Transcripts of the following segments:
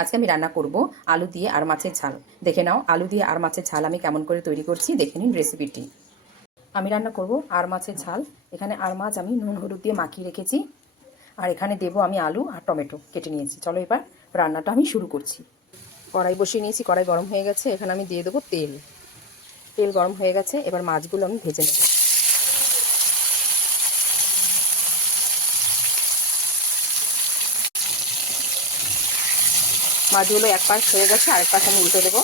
আজকে আমি রান্না করব আলু দিয়ে আর মাছের ঝাল। দেখে নাও আলু দিয়ে আর মাছের ঝাল আমি কেমন করে তৈরি করছি, দেখে নিন রেসিপিটি। আমি রান্না করব আর মাছের ঝাল। এখানে আর মাছ আমি নুন হলুদ দিয়ে মাখিয়ে রেখেছি, আর এখানে দেবো আমি আলু আর টমেটো কেটে নিয়েছি। চলো এবার রান্নাটা আমি শুরু করছি। কড়াই বসিয়ে নিয়েছি, কড়াই গরম হয়ে গেছে, এখানে আমি দিয়ে দেবো তেল। তেল গরম হয়ে গেছে, এবার মাছগুলো আমি ভেজে নেব। মাছগুলো এক পাশ হয়ে গেছে, আরেক পাশ আমি উল্টে দেবো।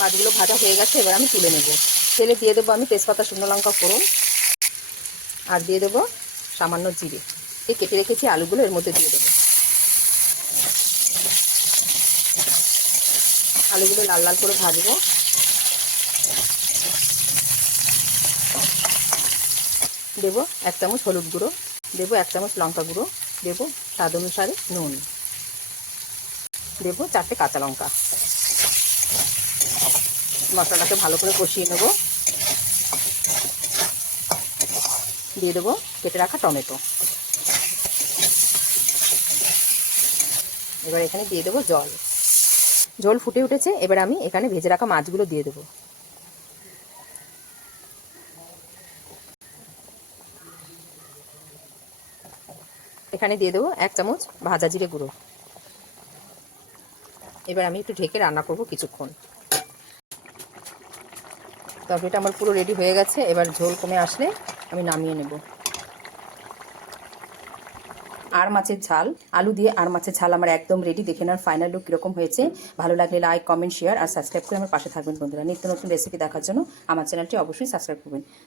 মাছগুলো ভাজা হয়ে গেছে, এবার আমি তুলে নেব। তেলে দিয়ে দেবো আমি তেজপাতা, শুকনো লঙ্কা ফোড়ন, আর দিয়ে দেবো সামান্য জিরে। এই কেটে রেখেছি আলুগুলো এর মধ্যে দিয়ে দেবো। আলুগুলো লাল লাল করে ভাজবো। দেবো 1 চামচ হলুদ গুঁড়ো, দেবো 1 চামচ লঙ্কা গুঁড়ো, দেবো স্বাদ অনুসারে নুন, দেবো 4টে কাঁচা লঙ্কা। মশলাটাকে ভালো করে কষিয়ে নেব। দিয়ে দেবো কেটে রাখা টমেটো। এবার এখানে দিয়ে দেবো জল। ঝোল ফুটে উঠেছে, এবার আমি এখানে ভেজে রাখা মাছগুলো দিয়ে দেবো। এখানে দিয়ে দেবো 1 চামচ ভাজা জিরে গুঁড়ো। এবার আমি একটু ঢেকে রান্না করব কিছুক্ষণ। তরকারিটা আমার পুরো রেডি হয়ে গেছে, এবার ঝোল কমে আসলে আমি নামিয়ে নেব। আর মাছের ঝাল, আলু দিয়ে আর মাছের ঝাল আমার একদম রেডি। দেখে নেওয়ার ফাইনাল লুক কীরকম হয়েছে। ভালো লাগলে লাইক, কমেন্ট, শেয়ার আর সাবস্ক্রাইব করে আমার পাশে থাকবেন বন্ধুরা। নিত্য নতুন রেসিপি দেখার জন্য আমার চ্যানেলটি অবশ্যই সাবস্ক্রাইব করবেন।